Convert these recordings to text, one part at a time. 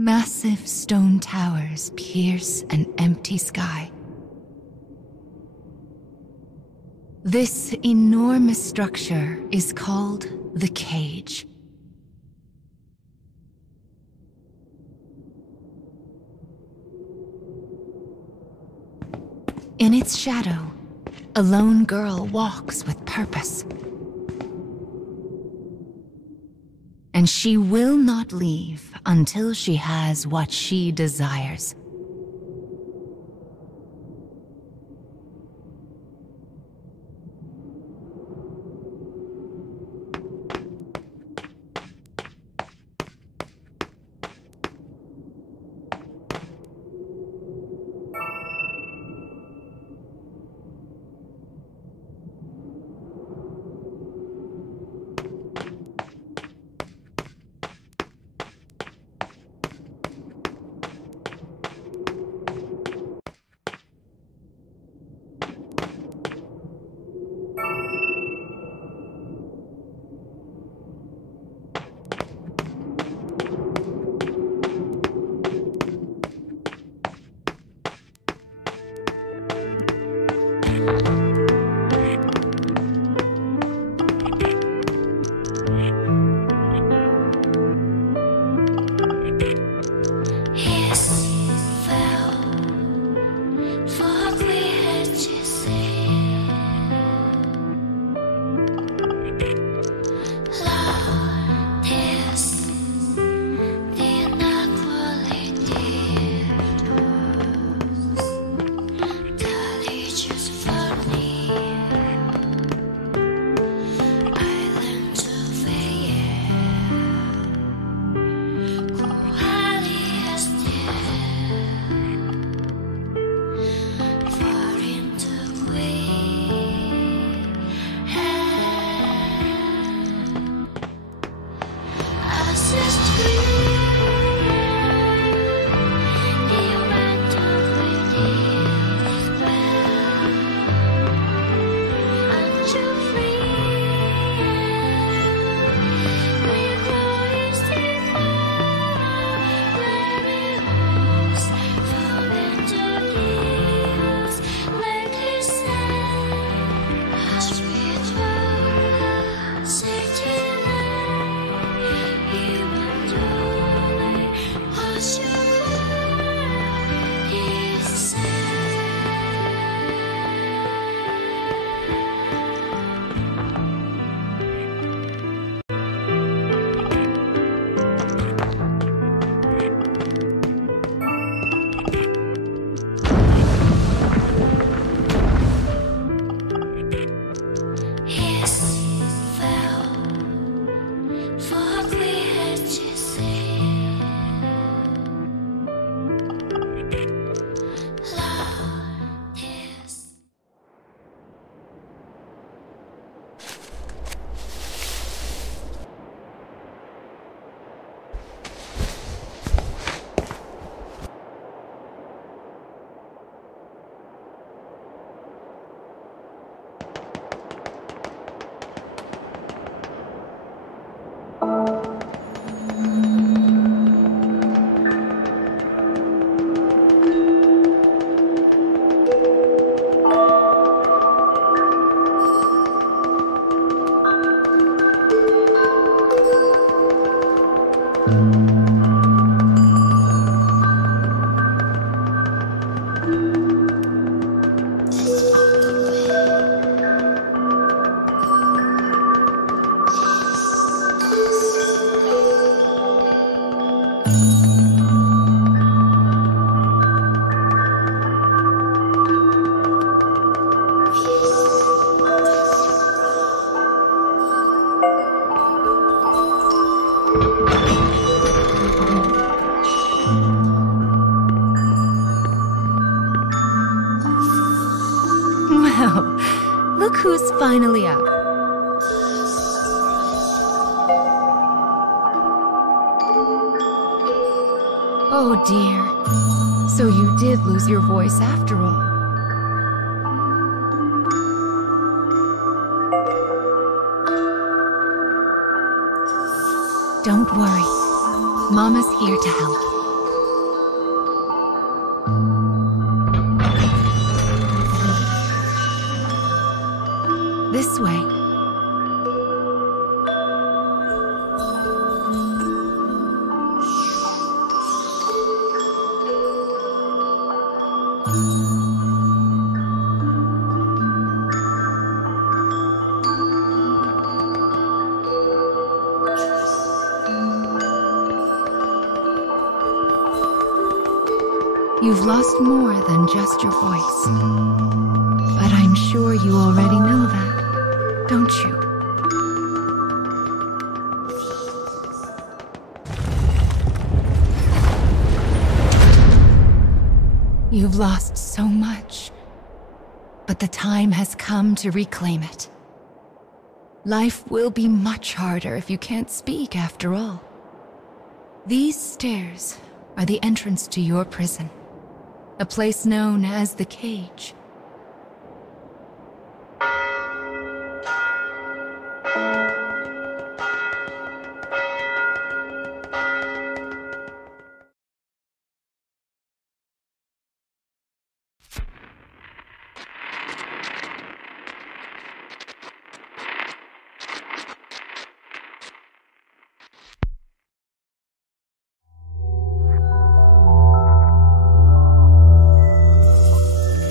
Massive stone towers pierce an empty sky. This enormous structure is called the Cage. In its shadow, a lone girl walks with purpose. And she will not leave until she has what she desires. Well, look who's finally up. Oh dear. So you did lose your voice after all. Don't worry. Mama's here to help. This way. You've lost more than just your voice. But I'm sure you already know that, don't you? You've lost so much, but the time has come to reclaim it. Life will be much harder if you can't speak after all. These stairs are the entrance to your prison. A place known as the Cage.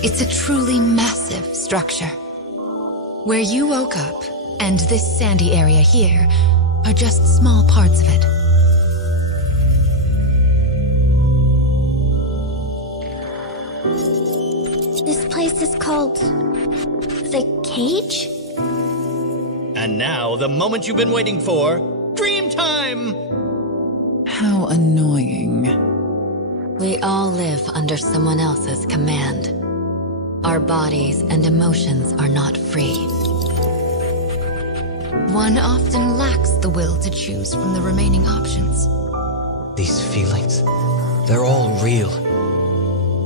It's a truly massive structure. Where you woke up, and this sandy area here, are just small parts of it. This place is called... the Cage? And now, the moment you've been waiting for, dream time! How annoying. We all live under someone else's command. Our bodies and emotions are not free. One often lacks the will to choose from the remaining options. These feelings, they're all real.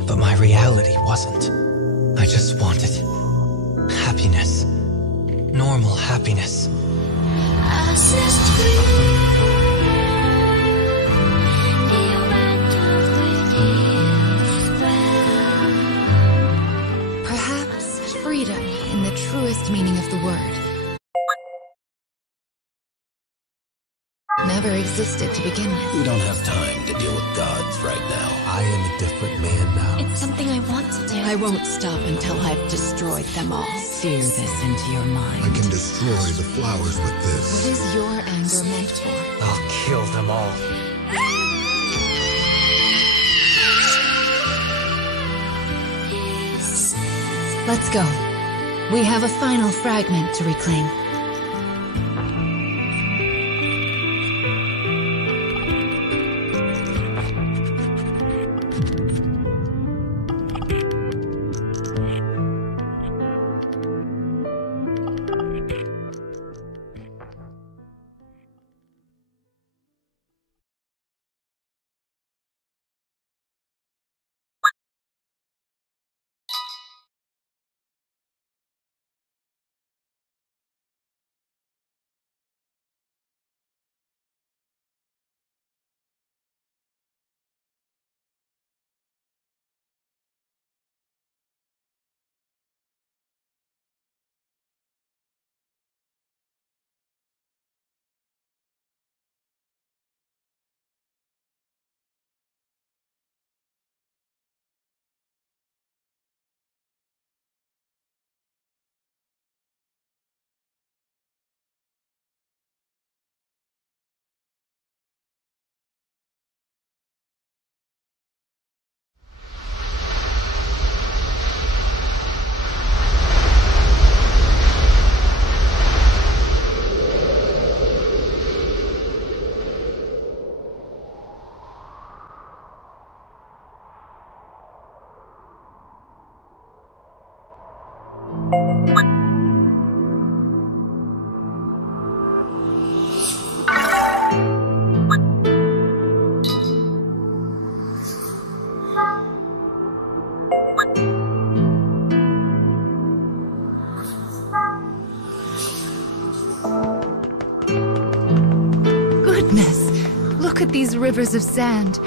But my reality wasn't. I just wanted happiness. Normal happiness. Perhaps freedom in the truest meaning of the word never existed to begin with. We don't have time to deal with gods right now. I am a different man now. It's something I want to do. I won't stop until I've destroyed them all. Sear this into your mind. I can destroy the flowers with What this. is your anger meant for? I'll kill them all. Let's go. We have a final fragment to reclaim. Look at these rivers of sand.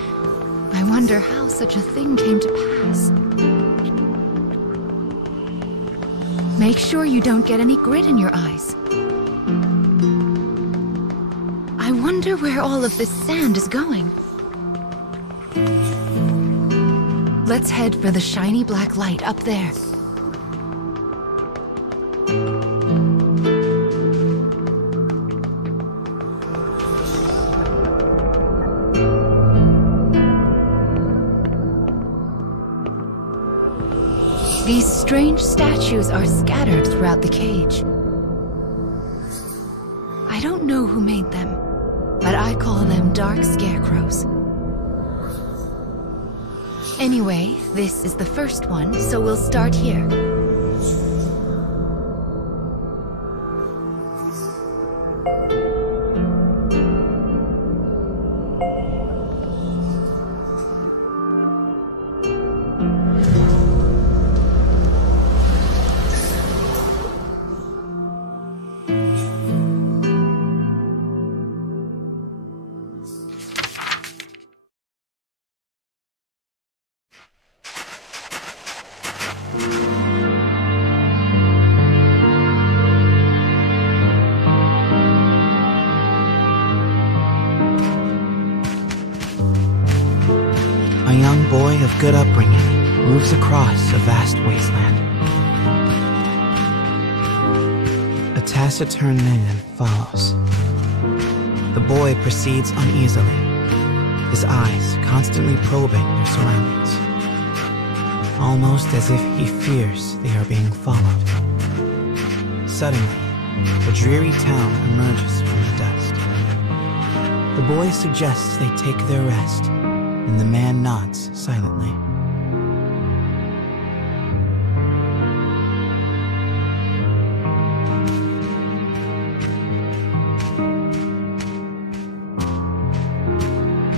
I wonder how such a thing came to pass. Make sure you don't get any grit in your eyes. I wonder where all of this sand is going. Let's head for the shiny black light up there. These strange statues are scattered throughout the cage. I don't know who made them, but I call them dark scarecrows. Anyway, this is the first one, so we'll start here. A young boy of good upbringing moves across a vast wasteland. A taciturn man follows. The boy proceeds uneasily, his eyes constantly probing their surroundings, almost as if he fears they are being followed. Suddenly, a dreary town emerges from the dust. The boy suggests they take their rest, and the man nods silently.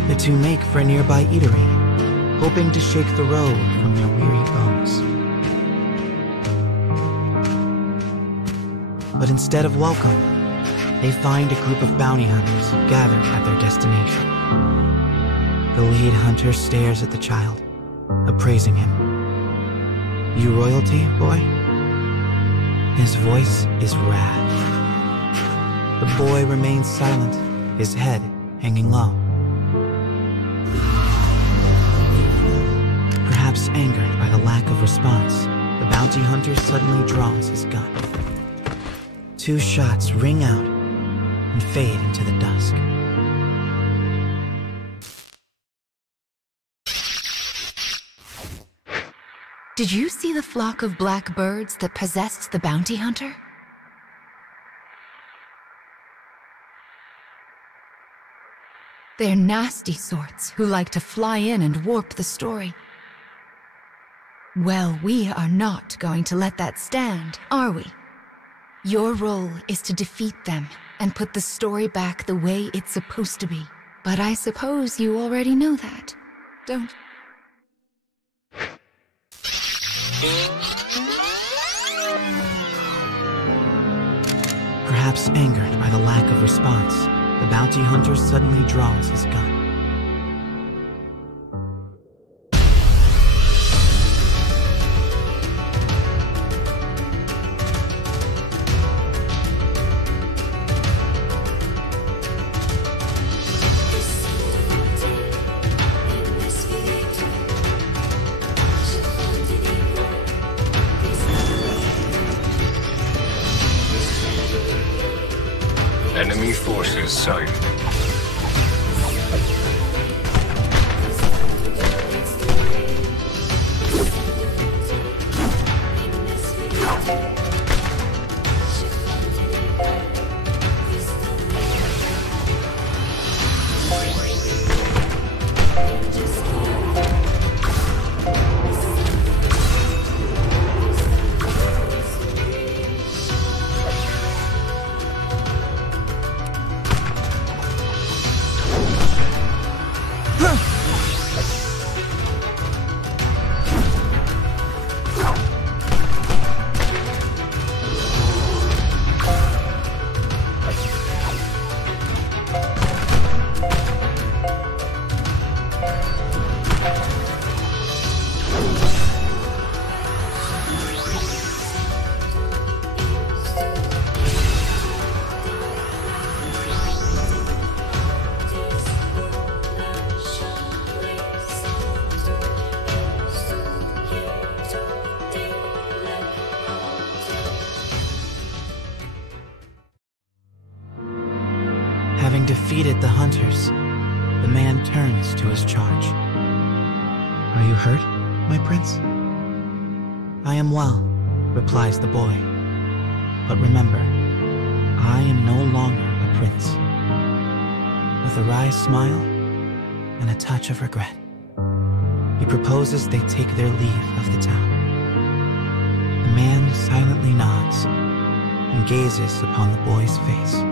The two make for a nearby eatery, hoping to shake the road from their weary bones. But instead of welcome, they find a group of bounty hunters gathered at their destination. The lead hunter stares at the child, appraising him. "You royalty, boy?" His voice is wrath. The boy remains silent, his head hanging low. Perhaps angered by the lack of response, the bounty hunter suddenly draws his gun. 2 shots ring out and fade into the dusk. Did you see the flock of black birds that possessed the bounty hunter? They're nasty sorts who like to fly in and warp the story. Well, we are not going to let that stand, are we? Your role is to defeat them and put the story back the way it's supposed to be. But I suppose you already know that, don't you? Perhaps angered by the lack of response, the bounty hunter suddenly draws his gun. Enemy forces sighted. defeated the hunters, the man turns to his charge. "Are you hurt, my prince?" "I am well," replies the boy. "But remember, I am no longer a prince." With a wry smile and a touch of regret, he proposes they take their leave of the town. The man silently nods and gazes upon the boy's face.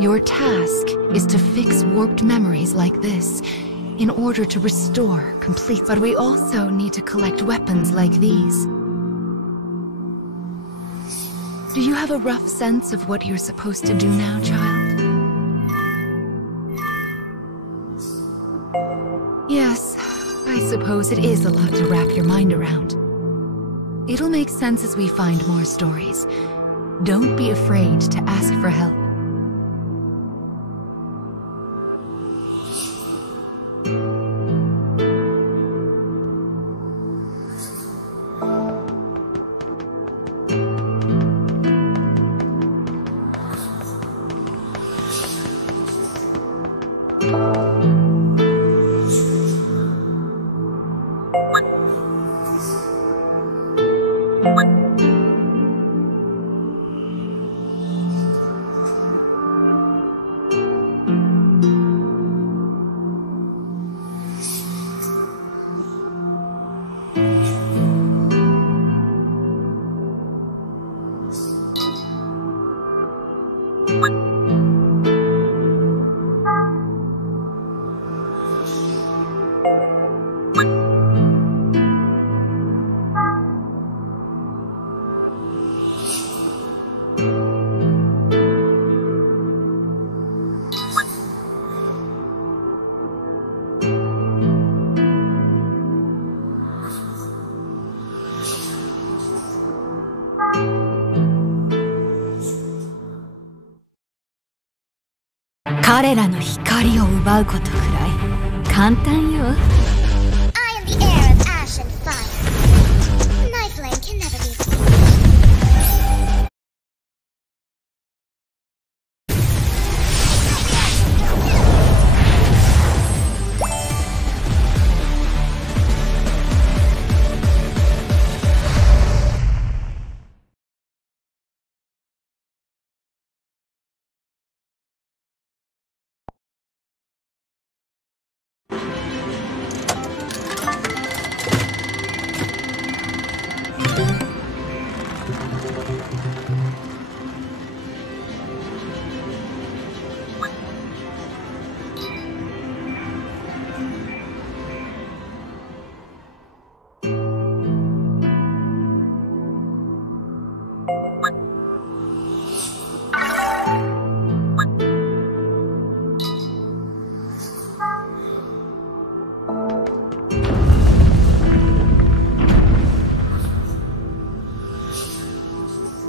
Your task is to fix warped memories like this in order to restore complete. But we also need to collect weapons like these. Do you have a rough sense of what you're supposed to do now, child? Yes, I suppose it is a lot to wrap your mind around. It'll make sense as we find more stories. Don't be afraid to ask for help. I am the heir of ash and fire. My flame can never be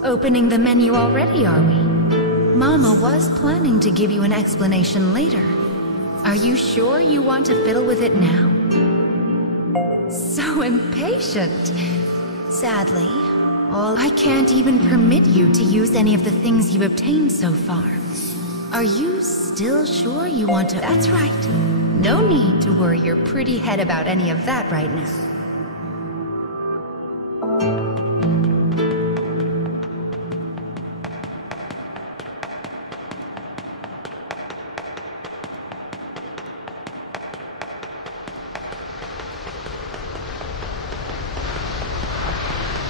Opening the menu already, are we? Mama was planning to give you an explanation later. Are you sure you want to fiddle with it now? So impatient. Sadly, I can't even permit you to use any of the things you've obtained so far. Are you still sure you want to? That's right. No need to worry your pretty head about any of that right now.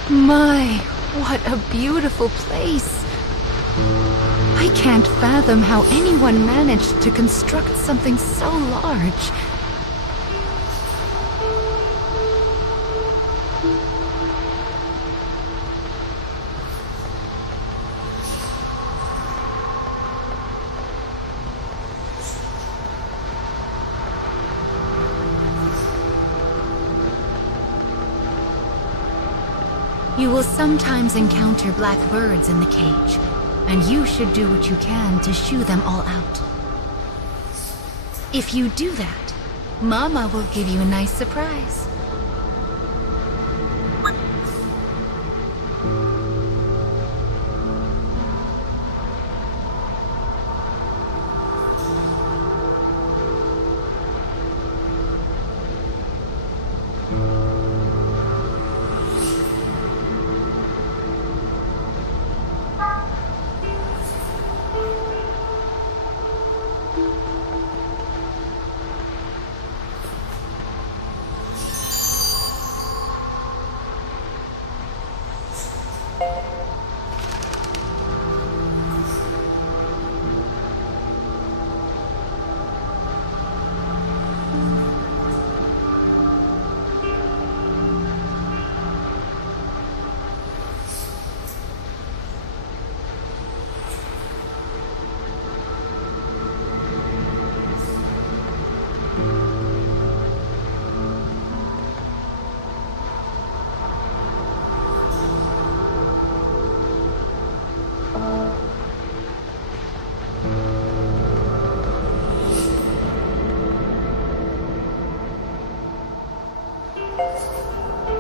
My, what a beautiful place. I can't fathom how anyone managed to construct something so large. You will sometimes encounter black birds in the cage, and you should do what you can to shoo them all out. If you do that, Mama will give you a nice surprise.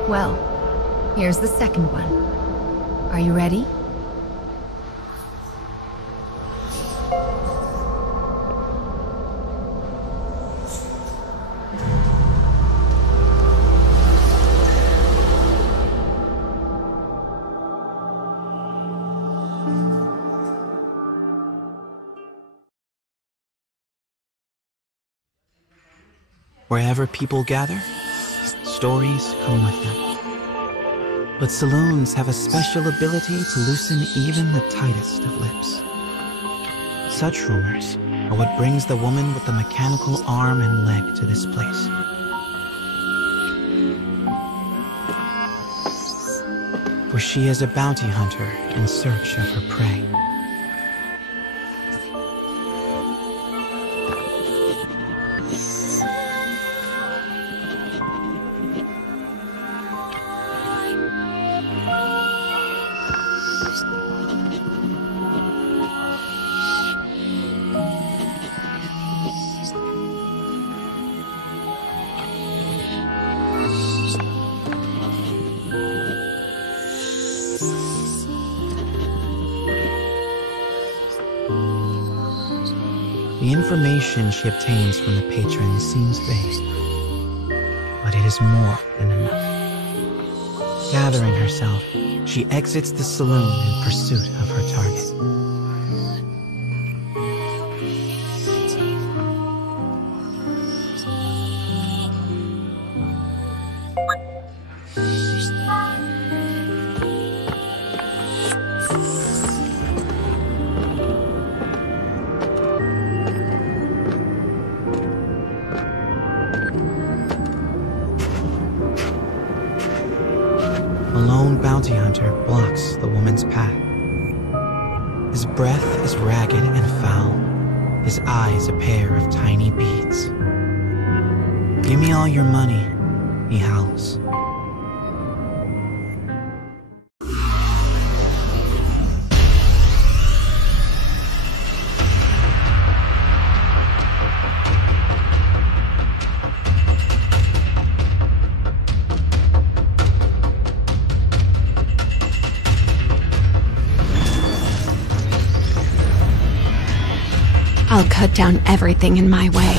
Well, here's the second one. Are you ready? Wherever people gather, stories come with them. But saloons have a special ability to loosen even the tightest of lips. Such rumors are what brings the woman with the mechanical arm and leg to this place. For she is a bounty hunter in search of her prey. The information she obtains from the patrons seems vague, but it is more than enough. Gathering herself, she exits the saloon in pursuit of her target. A lone bounty hunter blocks the woman's path. His breath is ragged and foul, his eyes a pair of tiny beads. "Give me all your money," he howls. I'll cut down everything in my way.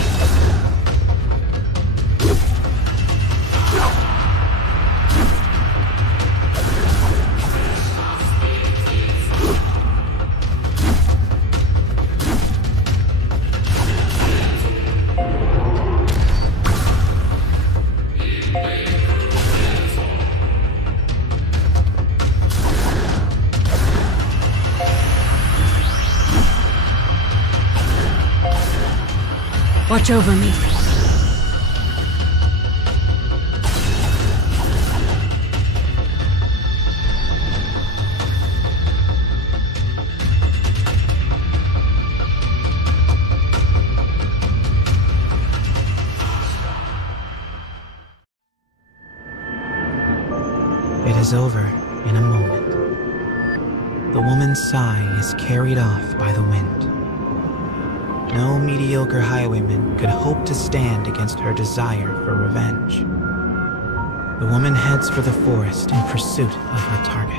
Watch over me. It is over. in a moment. The woman's sigh is carried off by the wind. No mediocre highwayman could hope to stand against her desire for revenge. The woman heads for the forest in pursuit of her target.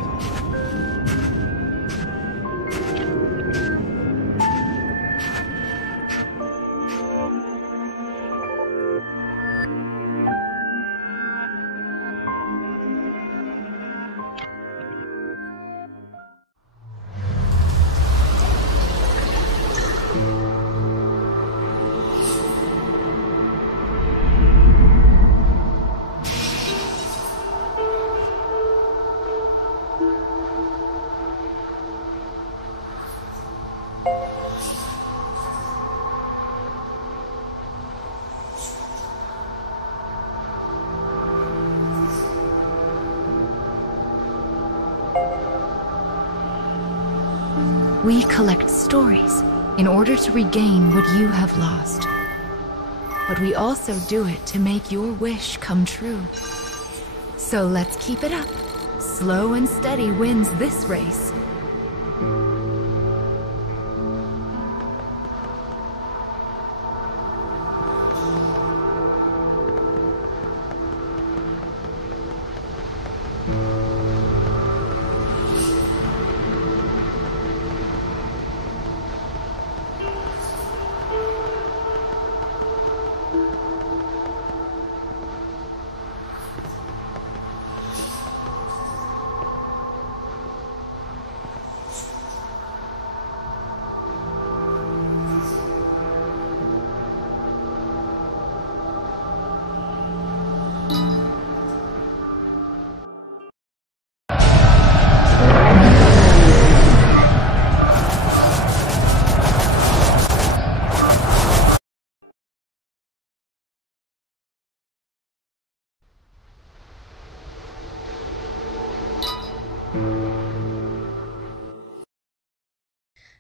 We collect stories in order to regain what you have lost. But we also do it to make your wish come true. So let's keep it up. Slow and steady wins this race.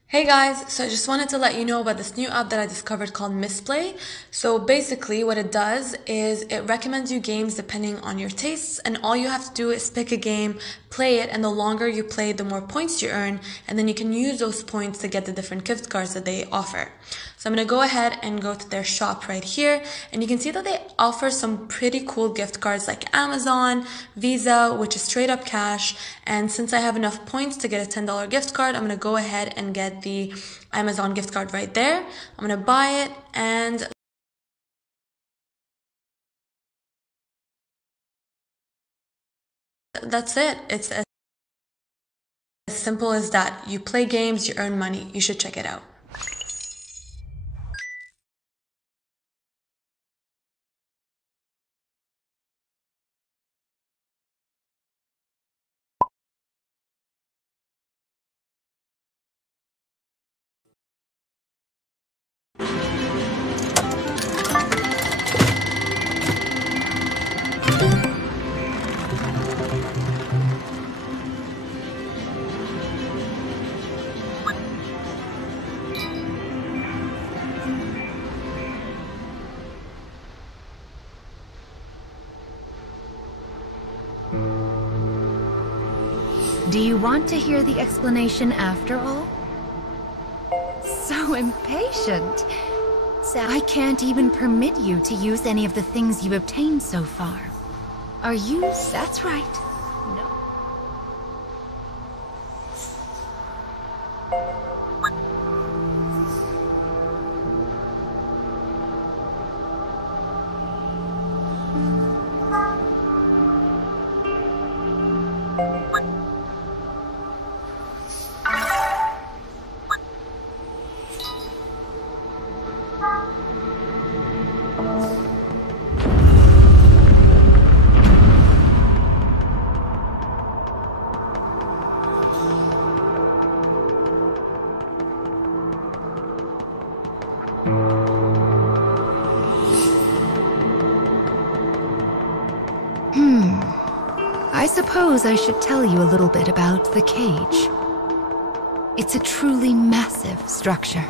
Hey guys, so I just wanted to let you know about this new app that I discovered called Misplay. So basically what it does is it recommends you games depending on your tastes, and all you have to do is pick a game, play it, and the longer you play, the more points you earn, and then you can use those points to get the different gift cards that they offer. So I'm going to go ahead and go to their shop right here, and you can see that they offer some pretty cool gift cards like Amazon, Visa, which is straight up cash, and since I have enough points to get a $10 gift card, I'm going to go ahead and get the Amazon gift card right there. I'm going to buy it, and that's it. It's as simple as that. You play games, you earn money. You should check it out. Do you want to hear the explanation after all? So impatient. I can't even permit you to use any of the things you've obtained so far. Are you? That's right. No. I suppose I should tell you a little bit about the cage. It's a truly massive structure.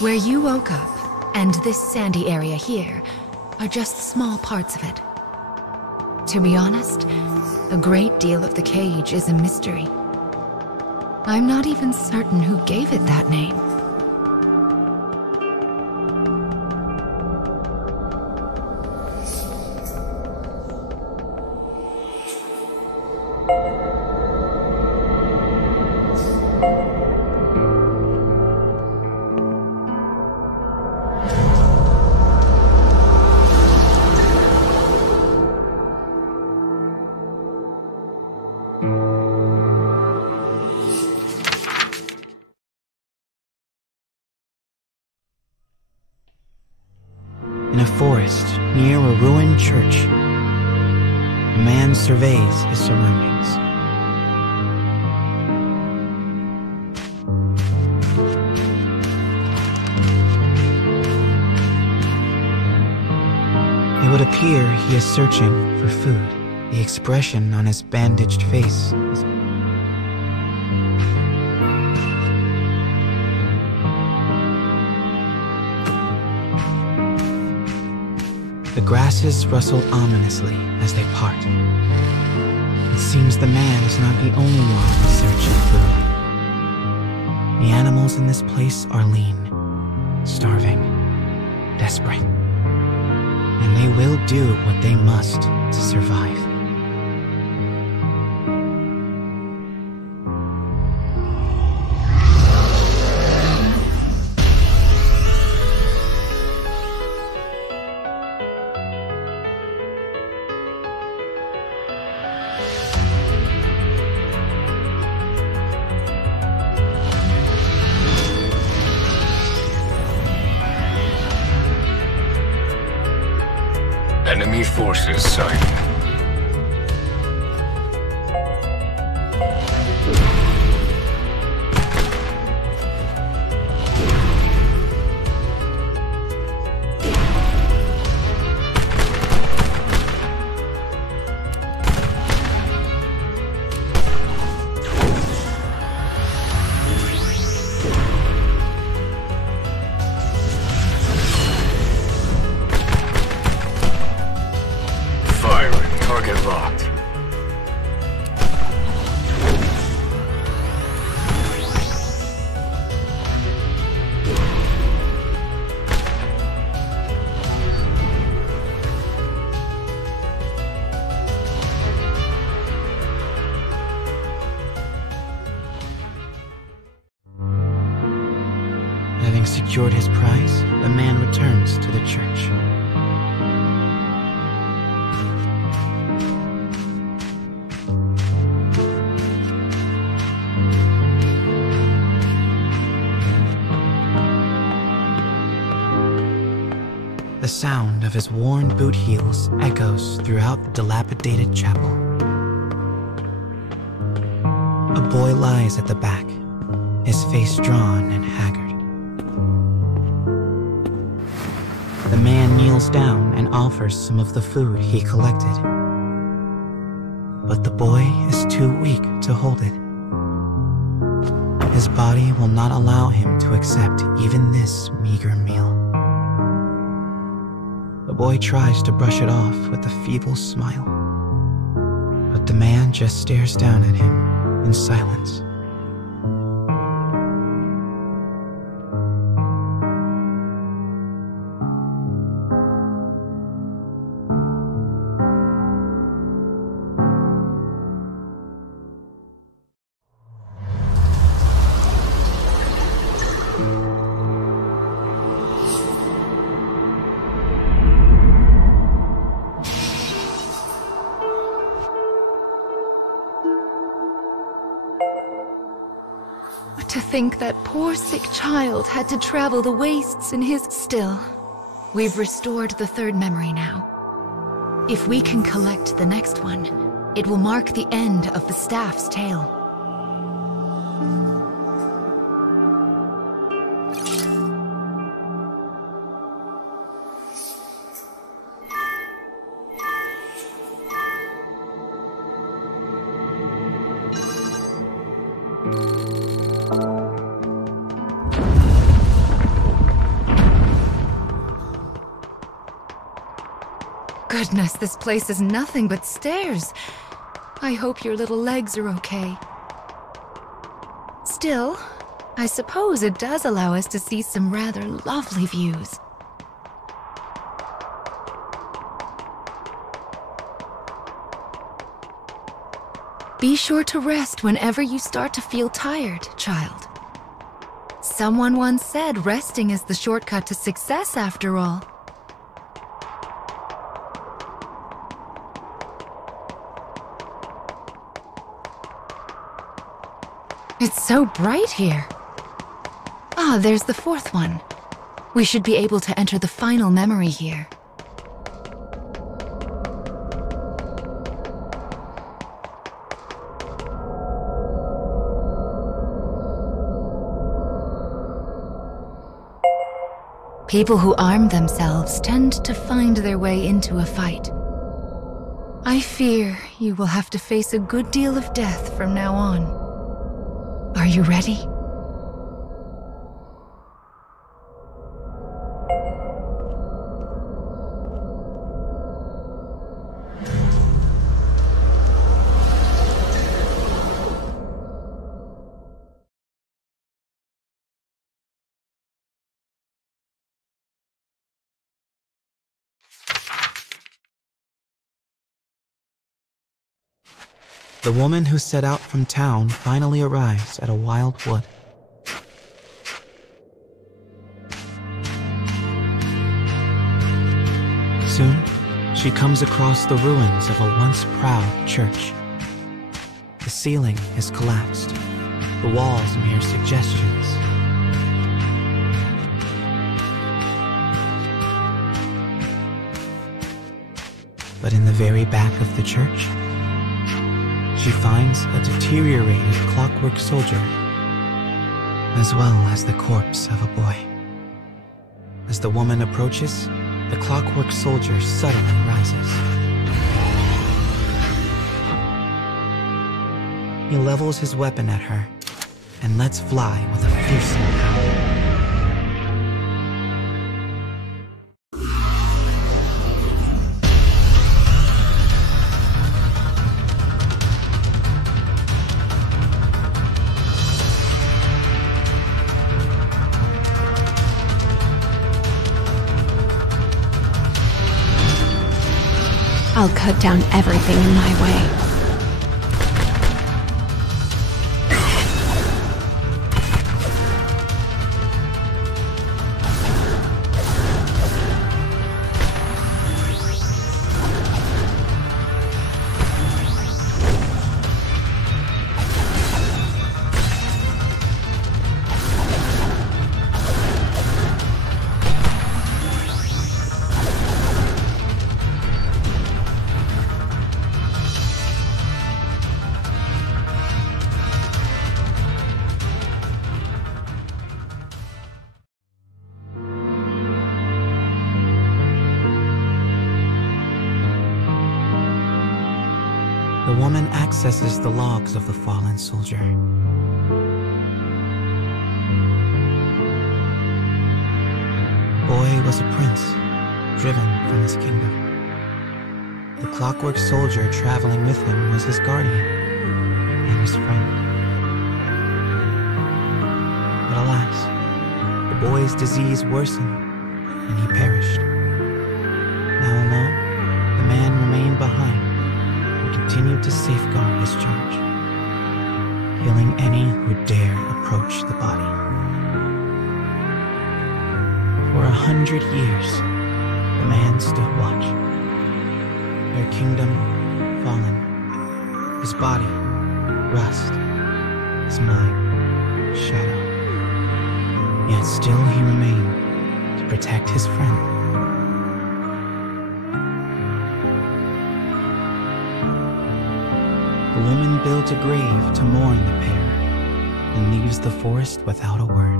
Where you woke up, and this sandy area here, are just small parts of it. To be honest, A great deal of the cage is a mystery. I'm not even certain who gave it that name. In a forest near a ruined church, a man surveys his surroundings. It would appear he is searching for food. The expression on his bandaged face is the grasses rustle ominously as they part. It seems the man is not the only one searching food. The animals in this place are lean, starving, desperate, and they will do what they must to survive. Enemy forces sighted. Target locked. Having secured his prize, the man returns to the church. The sound of his worn boot heels echoes throughout the dilapidated chapel. A boy lies at the back, his face drawn and haggard. The man kneels down and offers some of the food he collected. But the boy is too weak to hold it. His body will not allow him to accept even this meager meal. The boy tries to brush it off with a feeble smile, but the man just stares down at him in silence. To think that poor sick child had to travel the wastes in his... Still, we've restored the third memory now. If we can collect the next one, it will mark the end of the staff's tale. Goodness, this place is nothing but stairs. I hope your little legs are okay. Still, I suppose it does allow us to see some rather lovely views. Be sure to rest whenever you start to feel tired, child. Someone once said resting is the shortcut to success, after all. It's so bright here. Ah, there's the fourth one. We should be able to enter the final memory here. People who arm themselves tend to find their way into a fight. I fear you will have to face a good deal of death from now on. Are you ready? The woman who set out from town finally arrives at a wild wood. Soon, she comes across the ruins of a once proud church. The ceiling has collapsed, the walls mere suggestions. But in the very back of the church, she finds a deteriorated clockwork soldier, as well as the corpse of a boy. As the woman approaches, the clockwork soldier suddenly rises. He levels his weapon at her and lets fly with a fearsome howl. I'll cut down everything in my way. The woman accesses the logs of the fallen soldier. Boy was a prince, driven from his kingdom. The clockwork soldier traveling with him was his guardian and his friend. But alas, the boy's disease worsened and he perished. Now alone, the man remained behind and continued to safeguard his charge, killing any who dare approach the body. For 100 years, the man stood watch. Their kingdom fallen, his body rust, his mind shadow. Yet still he remained to protect his friend. The woman builds a grave to mourn the pair and leaves the forest without a word.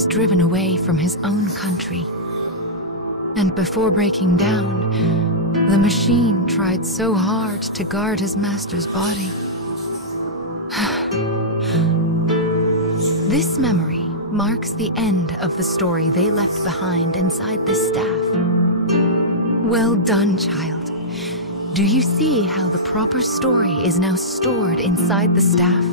was driven away from his own country. And before breaking down, the machine tried so hard to guard his master's body. This memory marks the end of the story they left behind inside this staff. Well done, child. Do you see how the proper story is now stored inside the staff?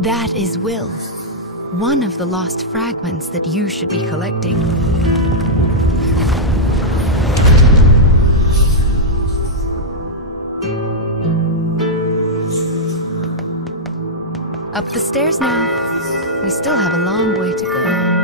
That is Will, one of the lost fragments that you should be collecting. Up the stairs now. We still have a long way to go.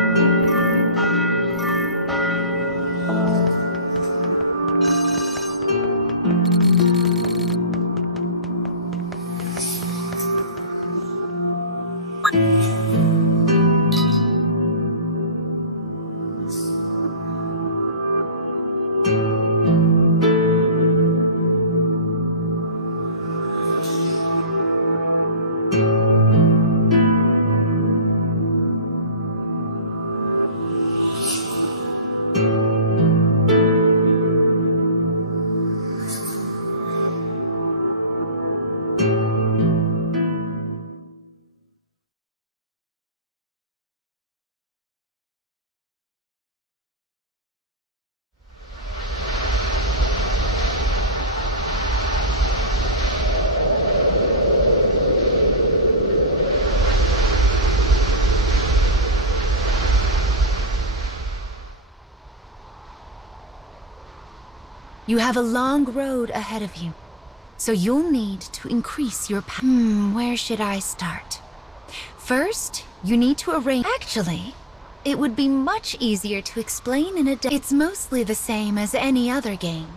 You have a long road ahead of you, so you'll need to increase your where should I start? First, you need to arrange— Actually, it would be much easier to explain in a day. It's mostly the same as any other game.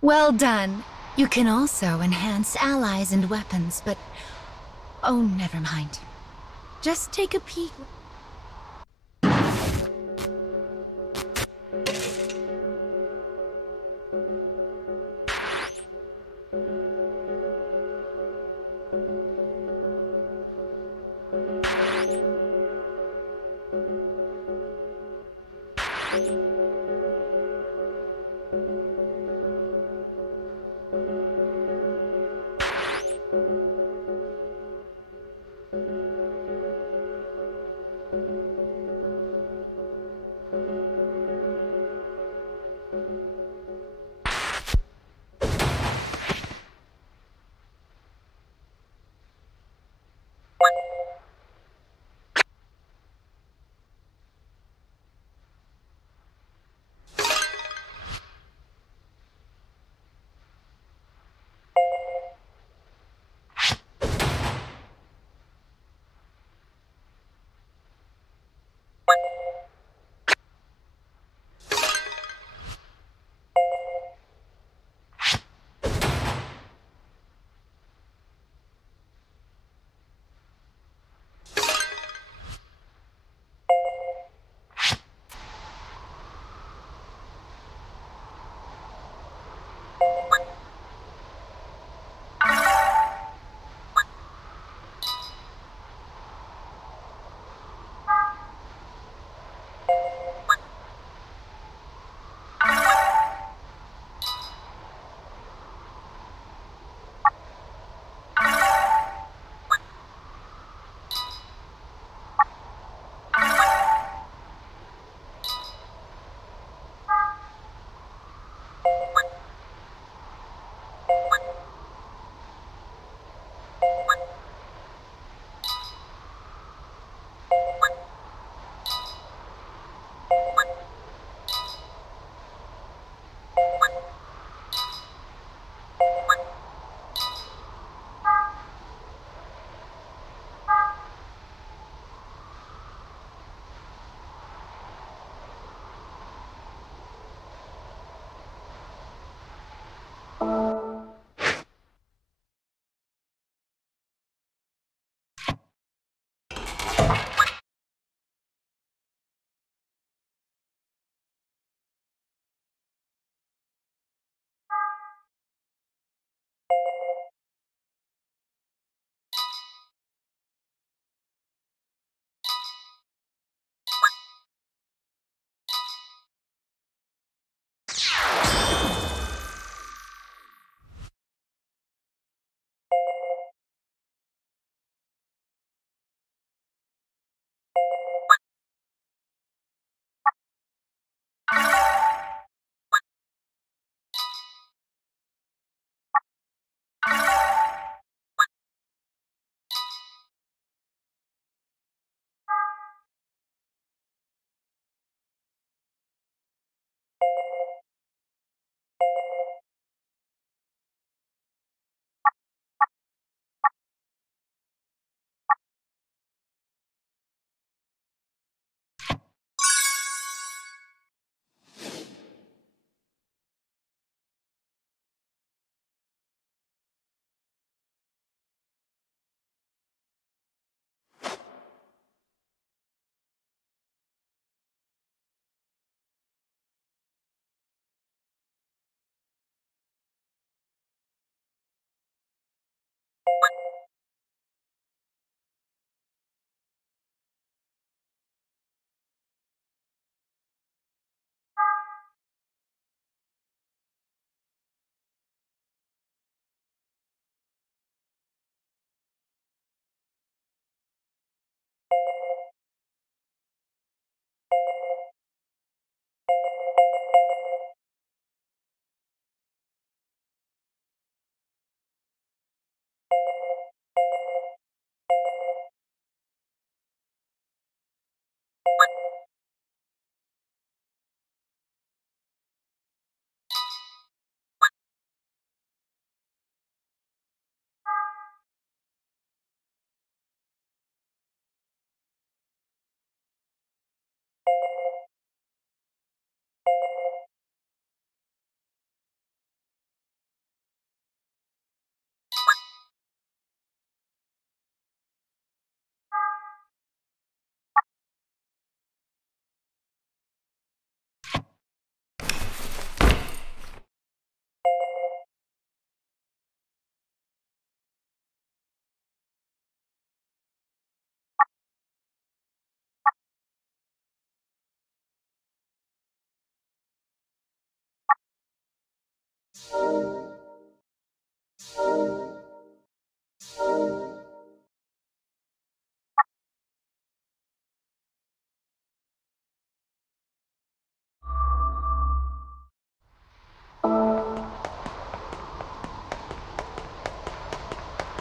Well done. You can also enhance allies and weapons, but— oh, never mind. Just take a peek.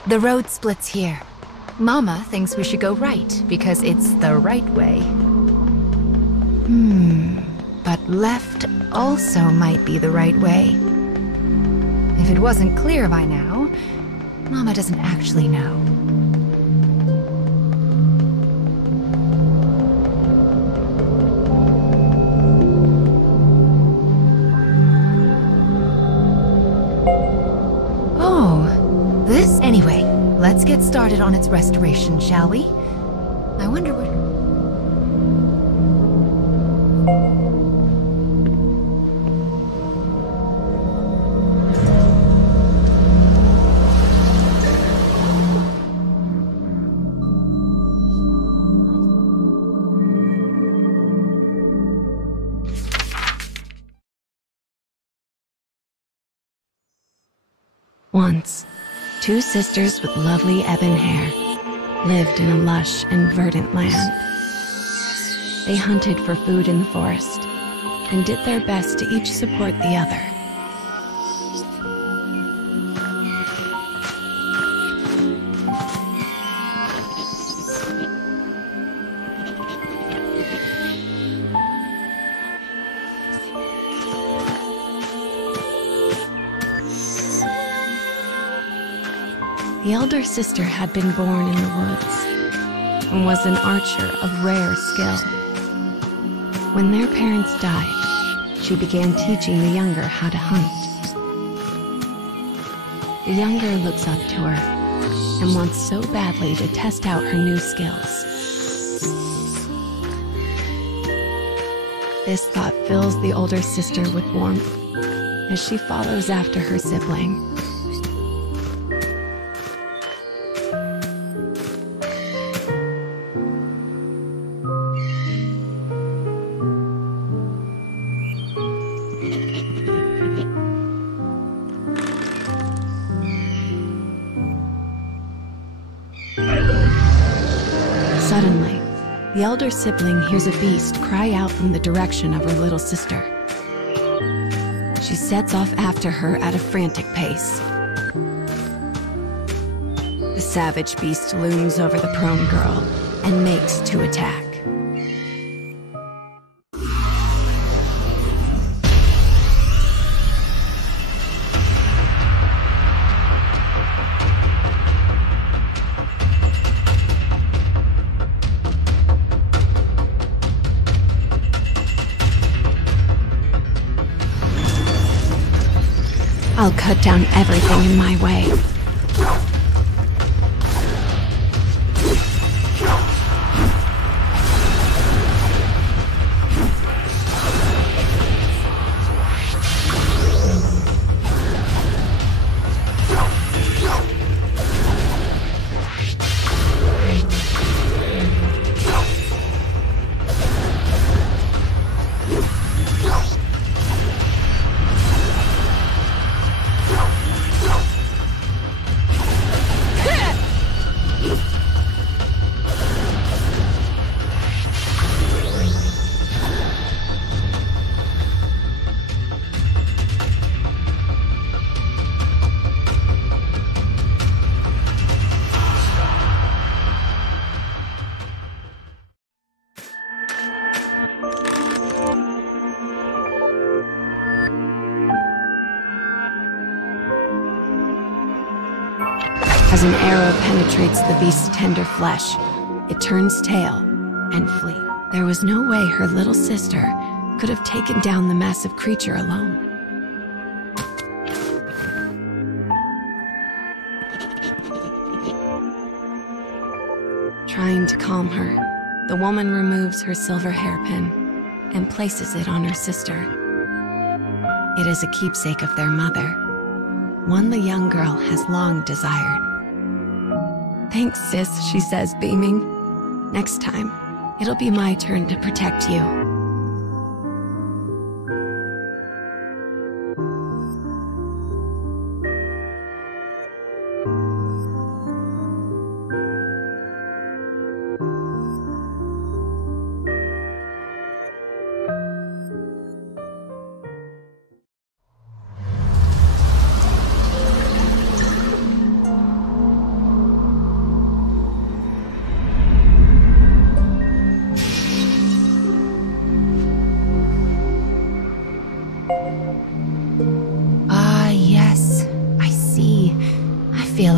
The road splits here. Mama thinks we should go right because it's the right way. But left also might be the right way. If it wasn't clear by now, Mama doesn't actually know. Anyway, let's get started on its restoration, shall we? I wonder what... Once, two sisters with lovely ebon hair lived in a lush and verdant land. They hunted for food in the forest and did their best to each support the other. The elder sister had been born in the woods and was an archer of rare skill. When their parents died, she began teaching the younger how to hunt. The younger looks up to her and wants so badly to test out her new skills. This thought fills the older sister with warmth as she follows after her sibling. Suddenly, the elder sibling hears a beast cry out from the direction of her little sister. She sets off after her at a frantic pace. The savage beast looms over the prone girl and makes to attack. I'll cut down everything in my way. As an arrow penetrates the beast's tender flesh, it turns tail and flees. There was no way her little sister could have taken down the massive creature alone. Trying to calm her, the woman removes her silver hairpin and places it on her sister. It is a keepsake of their mother, one the young girl has long desired. "Thanks, sis," she says, beaming. "Next time, it'll be my turn to protect you."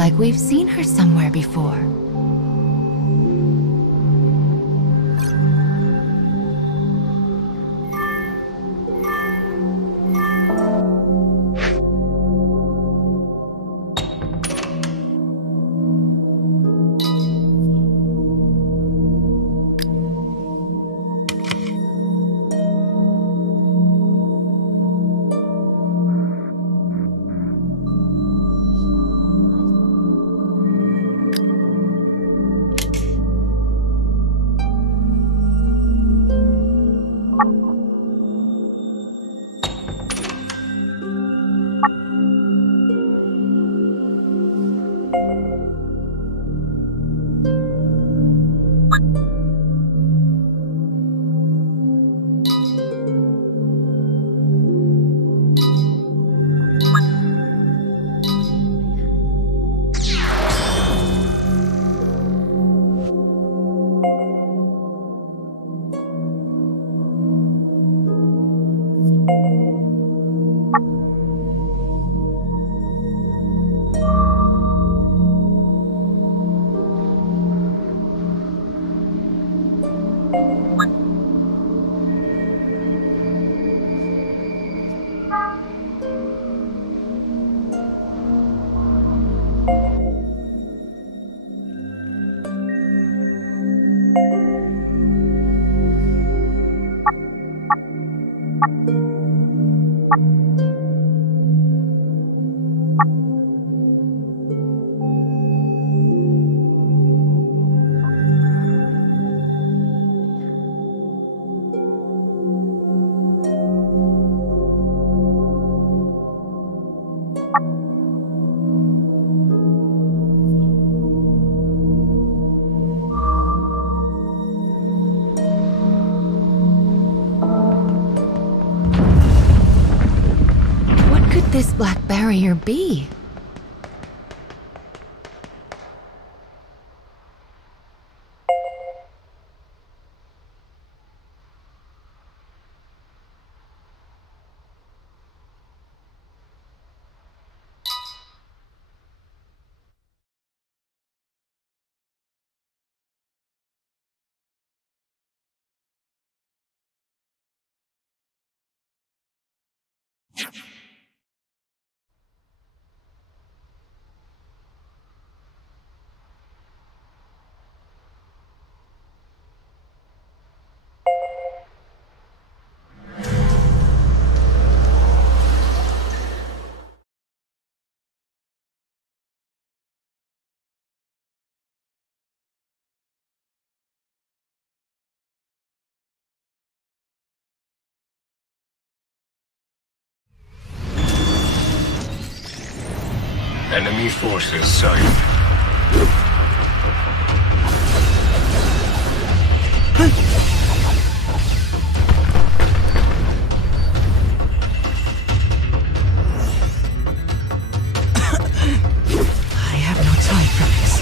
like we've seen her somewhere before. This black barrier be? Enemy forces sighted. I have no time for this.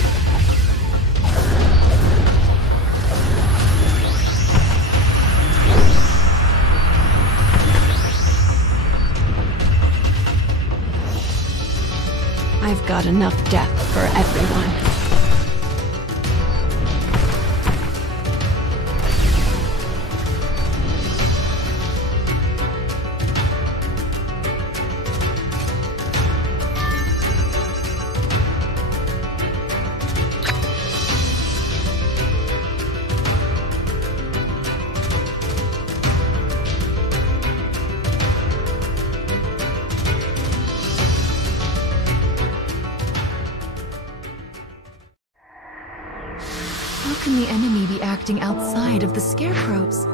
I've got enough death for everyone. How can the enemy be acting outside of the scarecrows?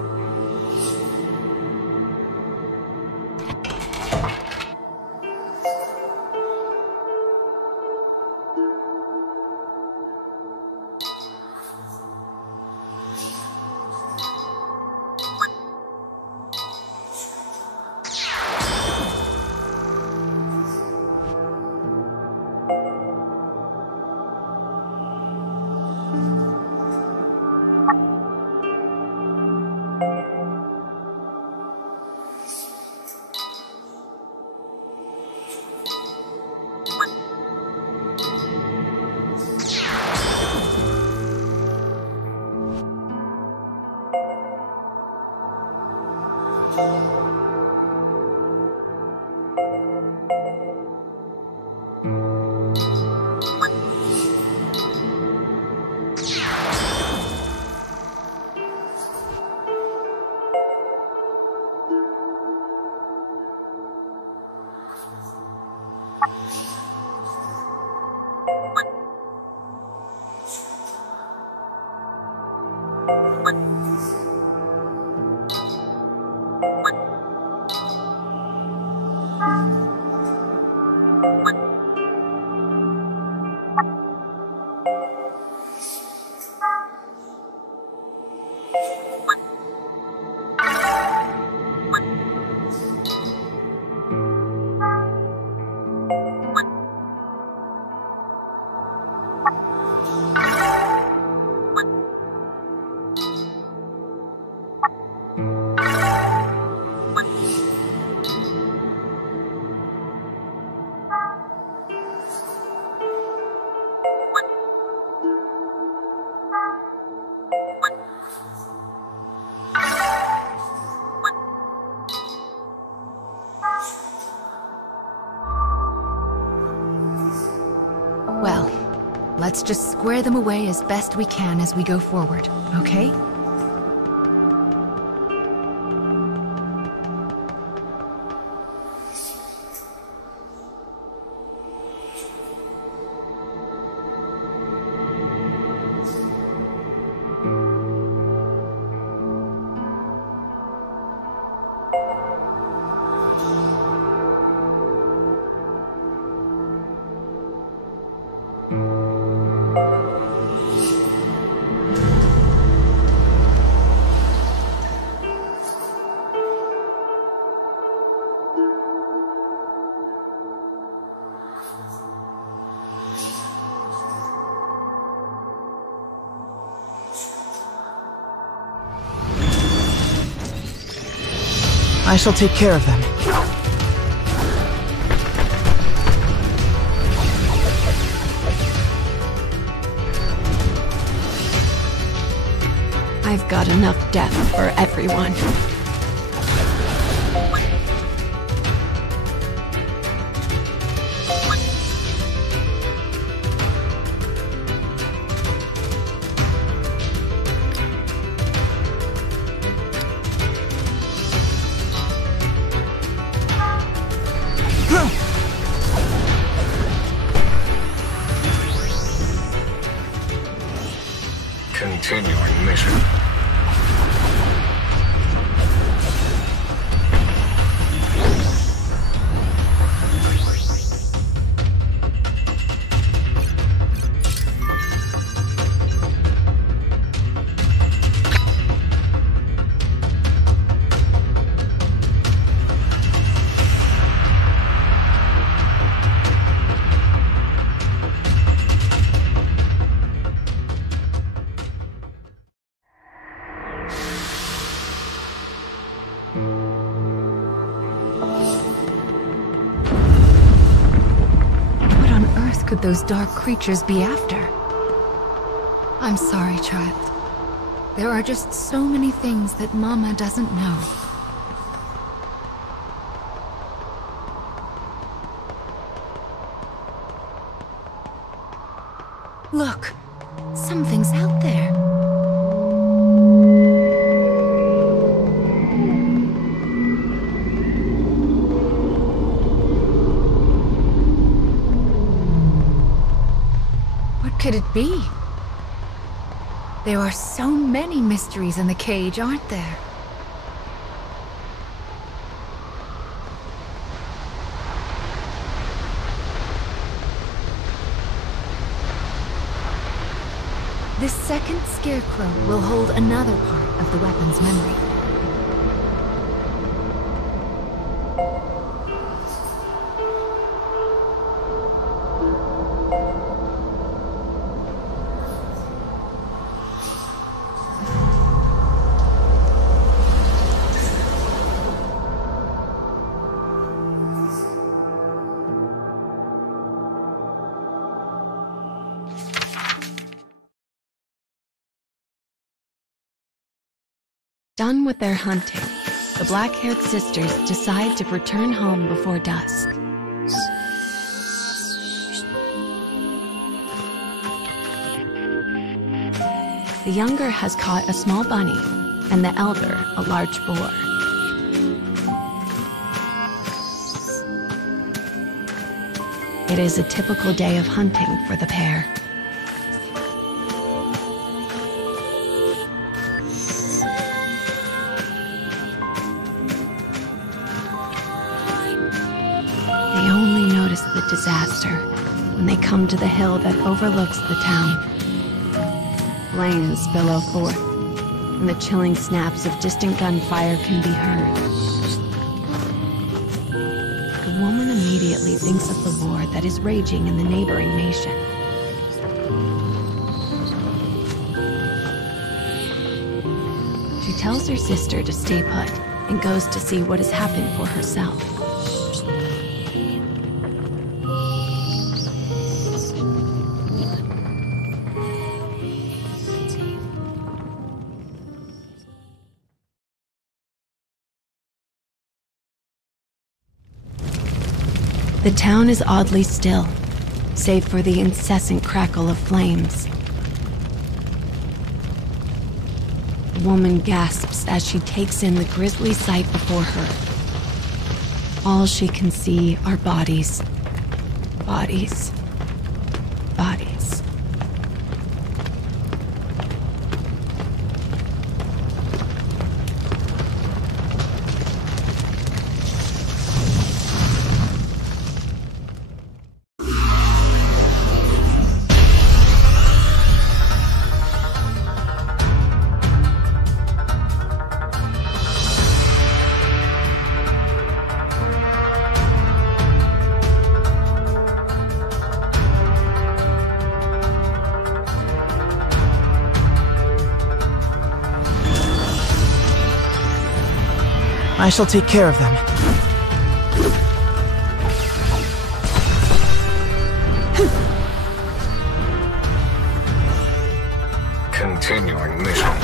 Well, let's just square them away as best we can as we go forward, okay? I shall take care of them. I've got enough death for everyone. Continuing mission. Could those dark creatures be after? I'm sorry, child. There are just so many things that Mama doesn't know. Look, something's out there. Could it be? There are so many mysteries in the cage, aren't there? This second scarecrow will hold another part of the weapon's memory. Done with their hunting, the black-haired sisters decide to return home before dusk. The younger has caught a small bunny, and the elder a large boar. It is a typical day of hunting for the pair. They only notice the disaster when they come to the hill that overlooks the town. Flames billow forth, and the chilling snaps of distant gunfire can be heard. The woman immediately thinks of the war that is raging in the neighboring nation. She tells her sister to stay put and goes to see what has happened for herself. The town is oddly still, save for the incessant crackle of flames. The woman gasps as she takes in the grisly sight before her. All she can see are bodies. Bodies. Bodies. I shall take care of them. Continuing mission.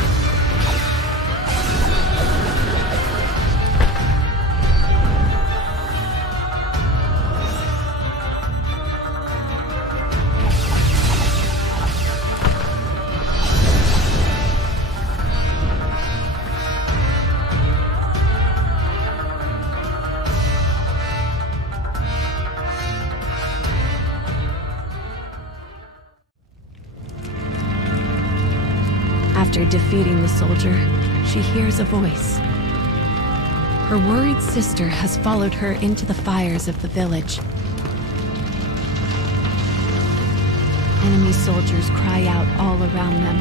After defeating the soldier, she hears a voice. Her worried sister has followed her into the fires of the village. Enemy soldiers cry out all around them.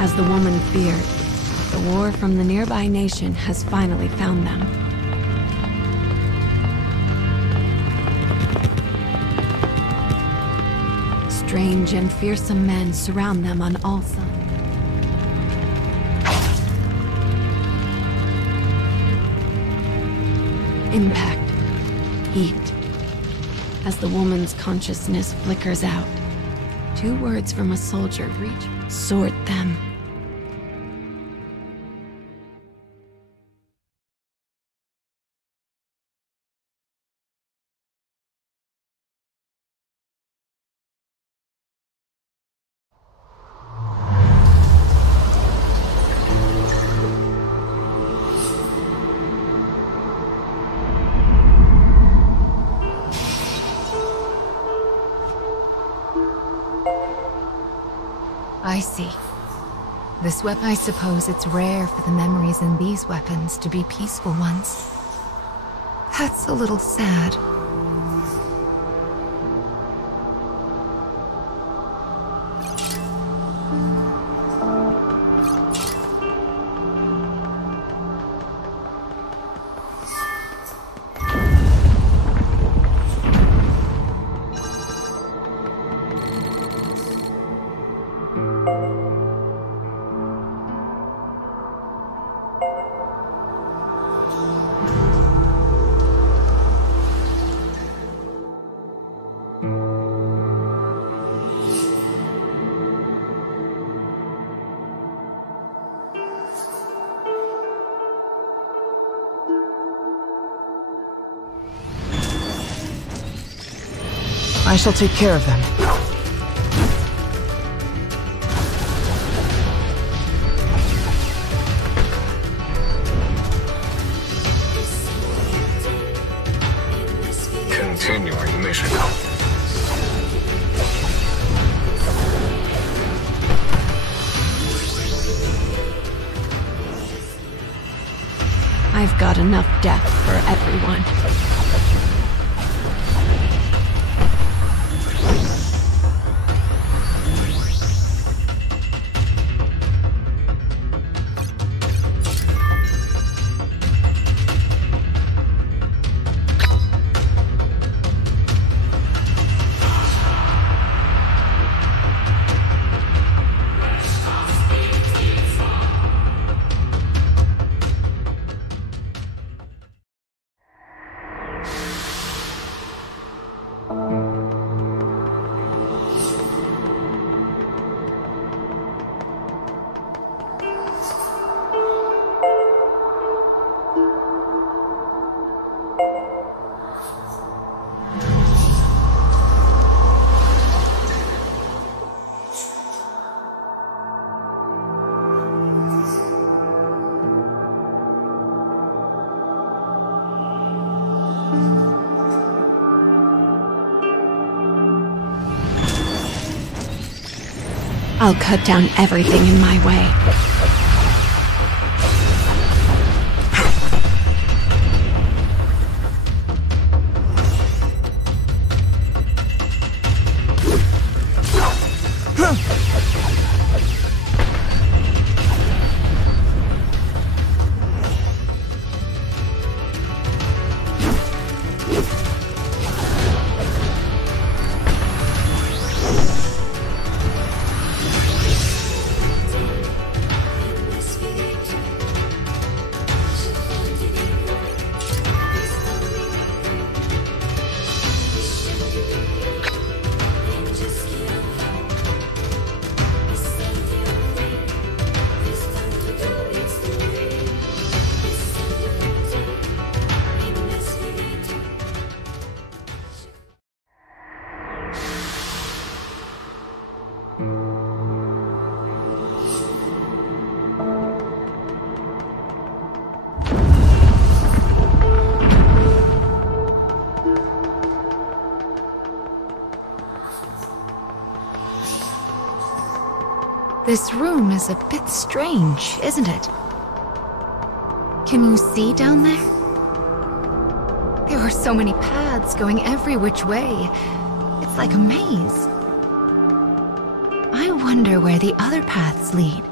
As the woman feared, the war from the nearby nation has finally found them. Strange and fearsome men surround them on all sides. Impact. Heat. As the woman's consciousness flickers out, 2 words from a soldier reach, sort them. I see. This weapon, I suppose it's rare for the memories in these weapons to be peaceful ones. That's a little sad. I shall take care of them. Continuing mission. I've got enough death for everyone. I'll cut down everything in my way. This room is a bit strange, isn't it? Can you see down there? There are so many paths going every which way. It's like a maze. I wonder where the other paths lead.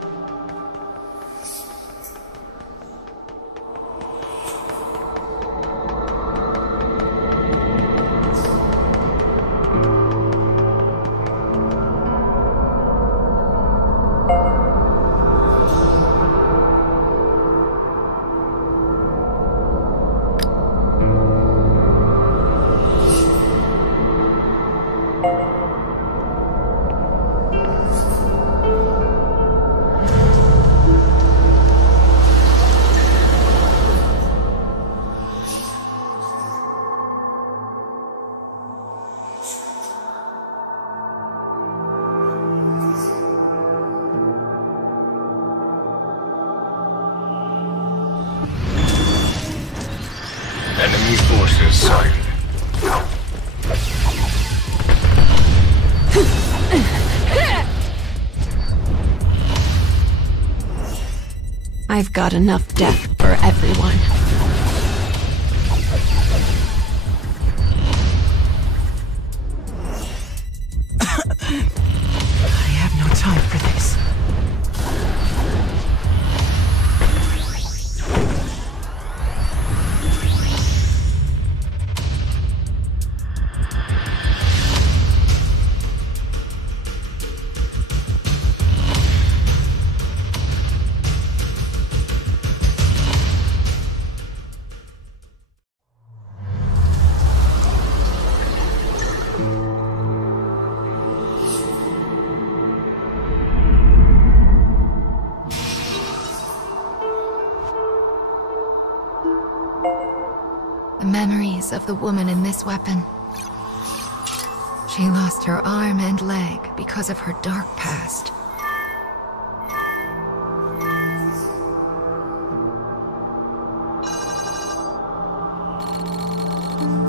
Enemy forces sighted. I've got enough death for everyone. I have no time for this. The memories of the woman in this weapon. She lost her arm and leg because of her dark past.